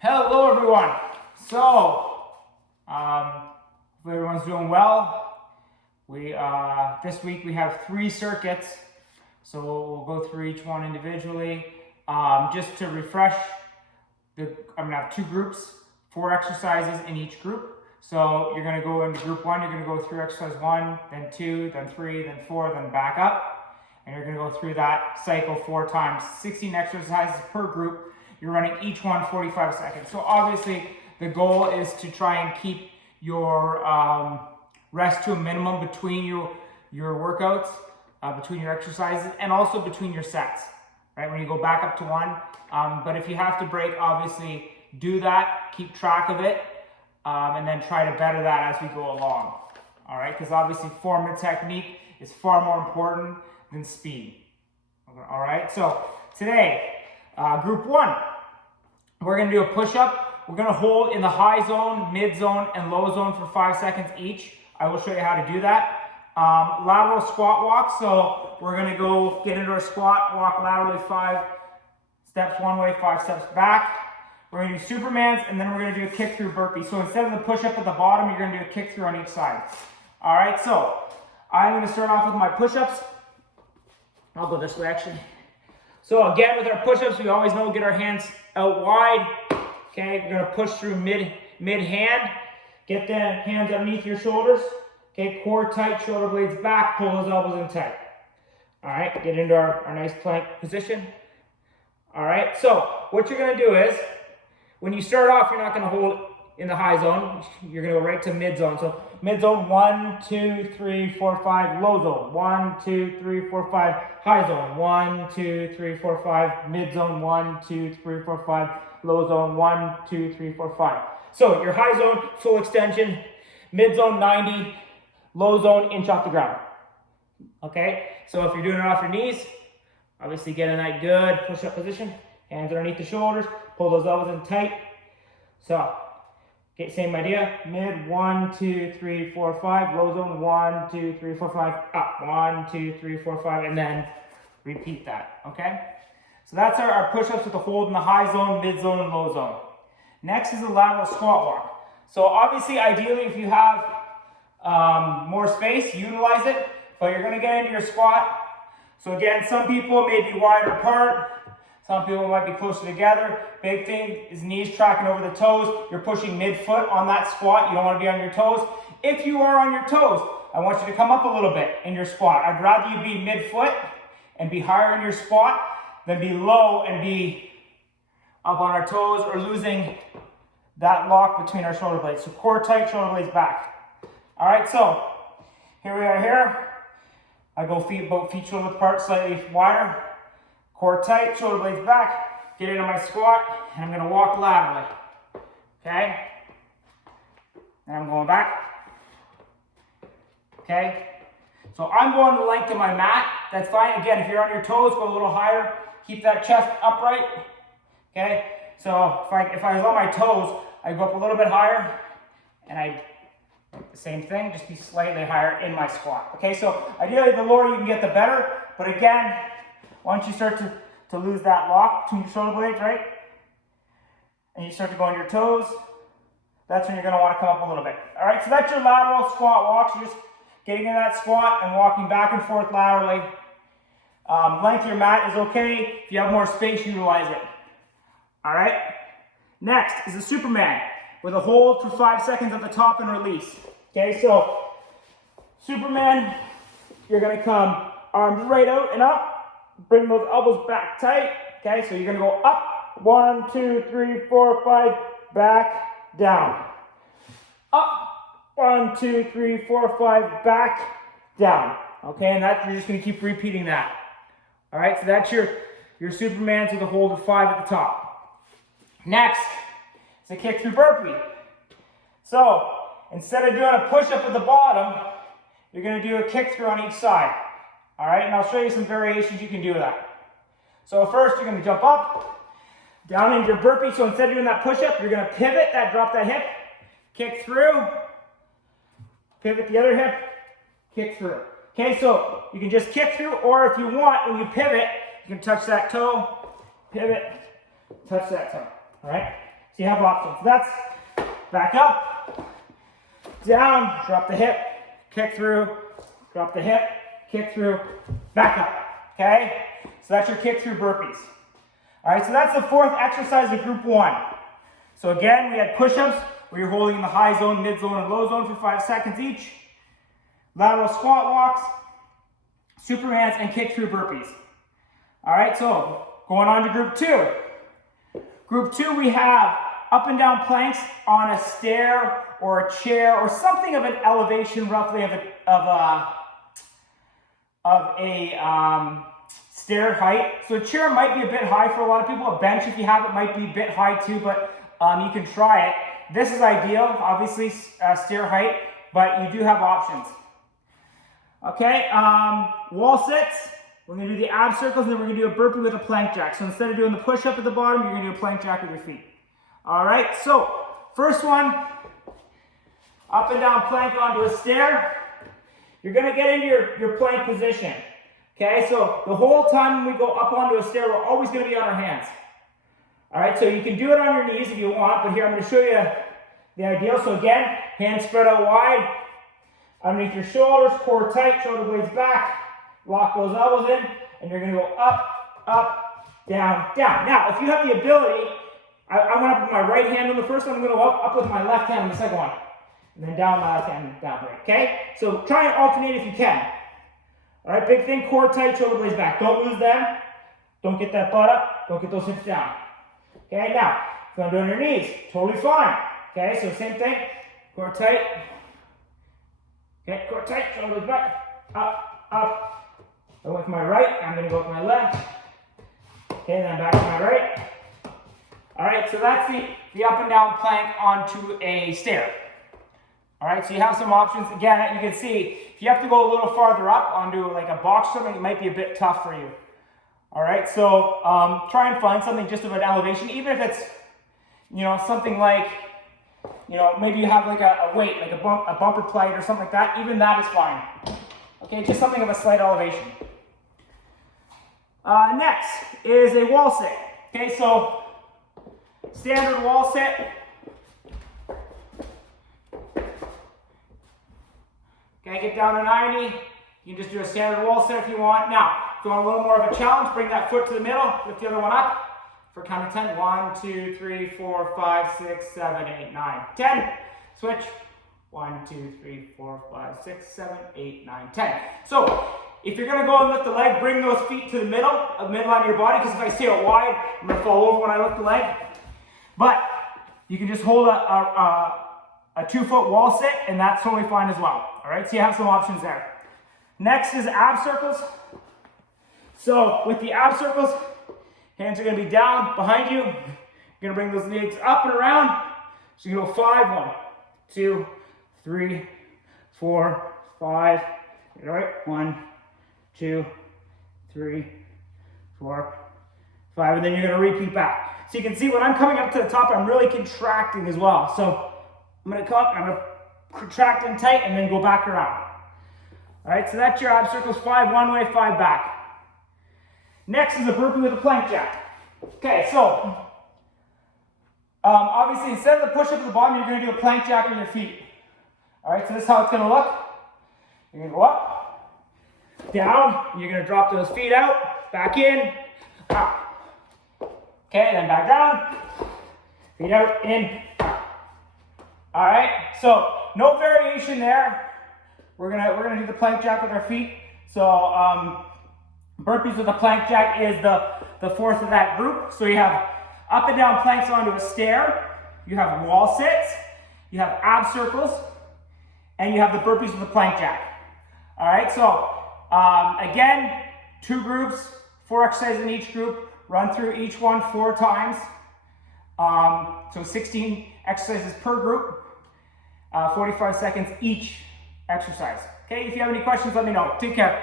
Hello everyone. So, hope everyone's doing well. This week we have 3 circuits, so we'll go through each one individually. Just to refresh, I'm gonna have 2 groups, 4 exercises in each group. So you're gonna go into group 1, you're gonna go through exercise 1, then 2, then 3, then 4, then back up. And you're gonna go through that cycle 4 times, 16 exercises per group. You're running each one 45 seconds. So obviously the goal is to try and keep your rest to a minimum between your workouts, between your exercises, and also between your sets, right? When you go back up to 1. But if you have to break, obviously do that, keep track of it, and then try to better that as we go along, all right? Because obviously form and technique is far more important than speed, all right? So today, group 1, we're gonna do a push-up. We're gonna hold in the high zone, mid zone, and low zone for 5 seconds each. I will show you how to do that. Lateral squat walk. So we're gonna go get into our squat, walk laterally 5 steps one way, 5 steps back. We're gonna do Supermans, and then we're gonna do a kick through burpee. So instead of the push-up at the bottom, you're gonna do a kick through on each side. All right, so I'm gonna start off with my push-ups. I'll go this way actually. So again, with our push-ups, we always know, get our hands out wide. Okay, we're gonna push through mid hand. Get the hands underneath your shoulders. Okay, core tight, shoulder blades back, pull those elbows in tight. All right, get into our nice plank position. All right, so what you're gonna do is, when you start off, you're not gonna hold in the high zone. You're gonna go right to mid zone. So mid zone, 1, 2, 3, 4, 5, low zone. 1, 2, 3, 4, 5, high zone. 1, 2, 3, 4, 5, mid zone. 1, 2, 3, 4, 5, low zone. 1, 2, 3, 4, 5. So your high zone, full extension. Mid zone, 90. Low zone, inch off the ground. Okay, so if you're doing it off your knees, obviously get in that good push-up position. Hands underneath the shoulders, pull those elbows in tight. So, okay, same idea. Mid, 1, 2, 3, 4, 5. Low zone, 1, 2, 3, 4, 5. Up, 1, 2, 3, 4, 5, and then repeat that, okay? So that's our push-ups with the hold in the high zone, mid zone, and low zone. Next is a lateral squat walk. So obviously, ideally, if you have more space, utilize it, but you're gonna get into your squat. So again, some people may be wider apart. Some people might be closer together. Big thing is knees tracking over the toes. You're pushing mid-foot on that squat. You don't want to be on your toes. If you are on your toes, I want you to come up a little bit in your squat. I'd rather you be mid-foot and be higher in your squat than be low and be up on our toes or losing that lock between our shoulder blades. So core tight, shoulder blades back. All right, so here we are here. I go both feet shoulder apart, slightly wider. Core tight, shoulder blades back, get into my squat, and I'm gonna walk laterally, okay? And I'm going back, okay? So I'm going the length of my mat, that's fine. Again, if you're on your toes, go a little higher, keep that chest upright, okay? So if I was on my toes, I go up a little bit higher, and the same thing, just be slightly higher in my squat, okay? So ideally, the lower you can get, the better, but again, once you start to lose that lock between your shoulder blades, right? And you start to go on your toes, that's when you're gonna wanna come up a little bit. All right, so that's your lateral squat walks. You're just getting in that squat and walking back and forth laterally. Length of your mat is okay. If you have more space, utilize it. All right? Next is a Superman with a hold for 5 seconds at the top and release. Okay, so Superman, you're gonna come arms right out and up. Bring those elbows back tight. Okay, so you're gonna go up. 1, 2, 3, 4, 5, back, down. Up. 1, 2, 3, 4, 5, back, down. Okay, and you're just gonna keep repeating that. All right, so that's your Supermans with a hold of 5 at the top. Next is a kick through burpee. So instead of doing a push-up at the bottom, you're gonna do a kick through on each side. All right, and I'll show you some variations you can do with that. So first, you're gonna jump up, down into your burpee. So instead of doing that push-up, you're gonna pivot, drop that hip, kick through, pivot the other hip, kick through. Okay, so you can just kick through, or if you want, when you pivot, you can touch that toe, pivot, touch that toe. All right, So you have options. So that's back up, down, drop the hip, kick through, drop the hip, kick through, back up, okay? So that's your kick through burpees. All right, so that's the fourth exercise of group 1. So again, we had push-ups where you're holding in the high zone, mid zone, and low zone for 5 seconds each. Lateral squat walks, Supermans, and kick through burpees. All right, so going on to group 2. Group 2, we have up and down planks on a stair or a chair or something of an elevation roughly of a stair height. So a chair might be a bit high for a lot of people. A bench, if you have it, might be a bit high too, but you can try it. This is ideal, obviously stair height, but you do have options. Okay, wall sits. We're gonna do the ab circles, and then we're gonna do a burpee with a plank jack. So instead of doing the push up at the bottom, you're gonna do a plank jack with your feet. All right, so first one, up and down plank onto a stair. You're gonna get into your plank position. Okay, so the whole time when we go up onto a stair, we're always gonna be on our hands. All right, so you can do it on your knees if you want, but here I'm gonna show you the ideal. So again, hands spread out wide, underneath your shoulders, core tight, shoulder blades back, lock those elbows in, and you're gonna go up, up, down, down. Now, if you have the ability, I went up with my right hand on the first one, I'm gonna go up with my left hand on the second one, and then down my left hand, down, okay? So try and alternate if you can. All right, big thing, core tight, shoulder blades back. Don't lose them. Don't get that butt up. Don't get those hips down. Okay, now, if you want to do it on your knees, totally fine. Okay, so same thing, core tight. Okay, core tight, shoulder blades back. Up, up. I went with my right, I'm gonna go with my left. Okay, then back to my right. All right, so that's the up and down plank onto a stair. All right, so you have some options. Again, you can see, if you have to go a little farther up onto like a box or something, it might be a bit tough for you. All right, so try and find something just of an elevation, even if it's, you know, something like, you know, maybe you have like a weight, like a bumper plate or something like that. Even that is fine. Okay, just something of a slight elevation. Next is a wall sit. Okay, so standard wall sit. Okay, get down to 90. You can just do a standard wall sit if you want. Now, if you want a little more of a challenge, bring that foot to the middle, lift the other one up for count of 10. 1, 2, 3, 4, 5, 6, 7, 8, 9, 10. Switch. 1, 2, 3, 4, 5, 6, 7, 8, 9, 10. So, if you're going to go and lift the leg, bring those feet to the midline of your body, because if I stay out wide, I'm going to fall over when I lift the leg. But you can just hold a 2-foot wall sit, and that's totally fine as well. All right, so you have some options there. Next is ab circles. So with the ab circles, hands are going to be down behind you. You're going to bring those legs up and around. So you go 5, 1, 2, 3, 4, 5. All right, 1, 2, 3, 4, 5, and then you're going to repeat back. So you can see when I'm coming up to the top, I'm really contracting as well. So I'm going to come up, I'm going to contract and tight, and then go back around. All right, so that's your ab circles. 5 one way, 5 back. Next is a burpee with a plank jack. Okay, so obviously instead of the push-up at the bottom, you're going to do a plank jack on your feet. All right, so this is how it's going to look. You're going to go up, down, and you're going to drop those feet out, back in, up. Okay, then back down, feet out, in, up. All right, so no variation there. We're gonna do the plank jack with our feet. So burpees with a plank jack is the fourth of that group. So you have up and down planks onto a stair. You have wall sits. You have ab circles, and you have the burpees with a plank jack. All right. So again, 2 groups, 4 exercises in each group. Run through each one 4 times. So 16 exercises per group. 45 seconds each exercise. Okay, if you have any questions, let me know. Take care.